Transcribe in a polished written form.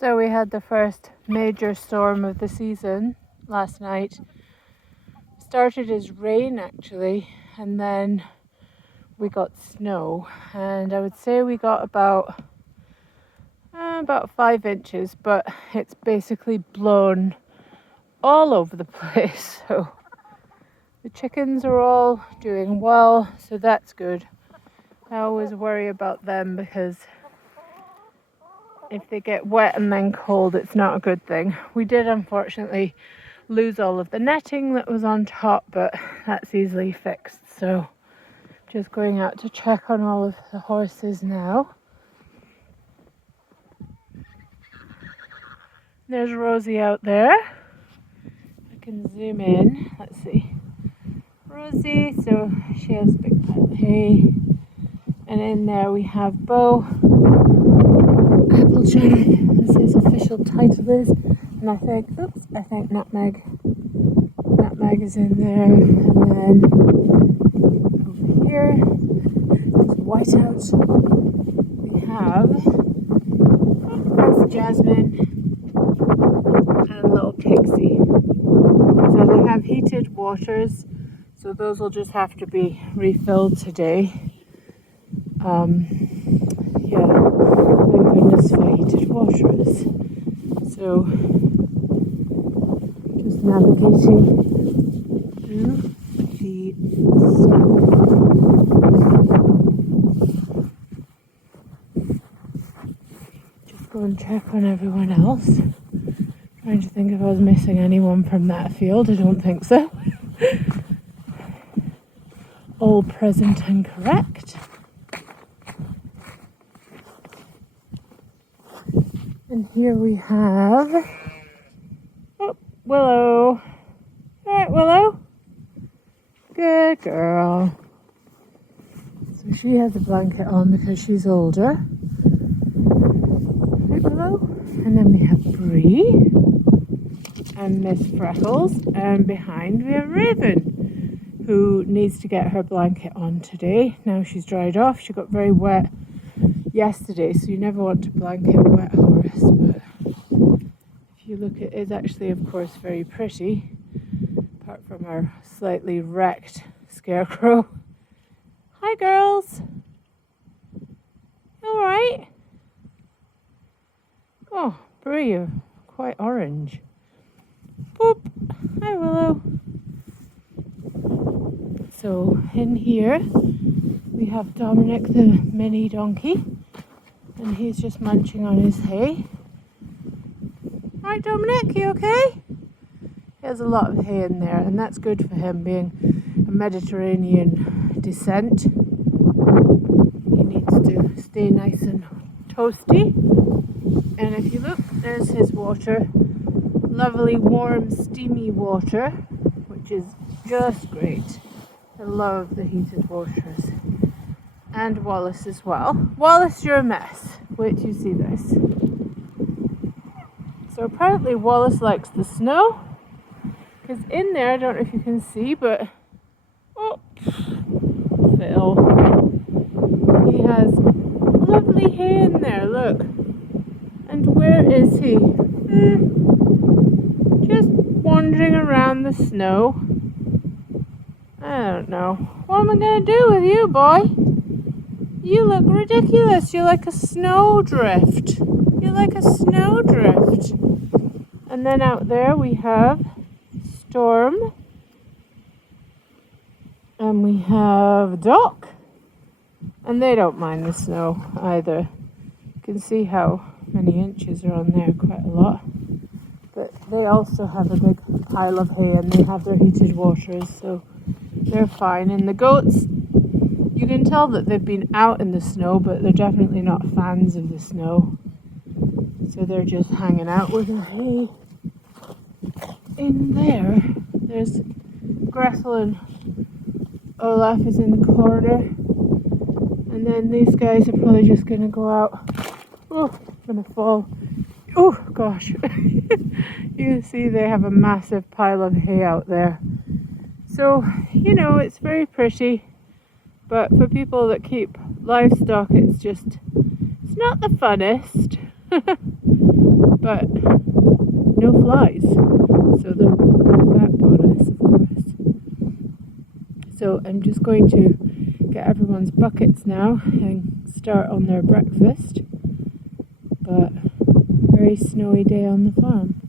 So we had the first major storm of the season last night. Started as rain actually, and then we got snow, and I would say we got about 5 inches, but it's basically blown all over the place. So the chickens are all doing well, so that's good. I always worry about them because if they get wet and then cold, it's not a good thing. We did unfortunately lose all of the netting that was on top, but that's easily fixed. So just going out to check on all of the horses now. There's Rosie out there. I can zoom in. Let's see. Rosie, so she has a big pile of hay. And in there we have Bo, Applejack, as his official title is. And I think Nutmeg. Nutmeg is in there. And then over here, there's Whiteout. We have that's Jasmine and little Pixie. So they have heated waters, so those will just have to be refilled today. Yeah, thank goodness for heated waters. So just navigating through the snow. Just go and check on everyone else. Trying to think if I was missing anyone from that field. I don't think so. All present and correct. And here we have Willow. Alright, Willow. Good girl. So she has a blanket on because she's older. Right, Willow? And then we have Bree. And Miss Freckles, and behind we have Raven, who needs to get her blanket on today. Now she's dried off. She got very wet yesterday, so you never want to blanket a wet horse, but if you look at it, it's actually of course very pretty, apart from our slightly wrecked scarecrow. Hi girls! You alright? Oh, Brie, you're quite orange. Boop. Hi Willow. So in here we have Dominic the mini donkey, and he's just munching on his hay. Alright Dominic, you okay? He has a lot of hay in there, and that's good for him being a Mediterranean descent. He needs to stay nice and toasty. And if you look, there's his water. Lovely, warm, steamy water, which is just great. I love the heated waters. And Wallace as well. Wallace, you're a mess. Wait till you see this. So apparently Wallace likes the snow, because in there, I don't know if you can see, but oh, Phil. He has lovely hay in there, look. And where is he? Just wandering around the snow. I don't know. What am I going to do with you, boy? You look ridiculous. You're like a snowdrift. You're like a snowdrift. And then out there we have Storm. And we have Doc. And they don't mind the snow either. You can see how many inches are on there, quite a lot. But they also have a big pile of hay, and they have their heated waters, so they're fine. And the goats, you can tell that they've been out in the snow, but they're definitely not fans of the snow. So they're just hanging out with their hay. In there, there's Gretel and Olaf is in the corner. And then these guys are probably just going to go out. Oh, I'm going to fall. Oh, gosh. You can see they have a massive pile of hay out there. So, you know, it's very pretty. But for people that keep livestock, it's not the funnest. but no flies. So there's that bonus, of course. So I'm just going to get everyone's buckets now and start on their breakfast. But very snowy day on the farm.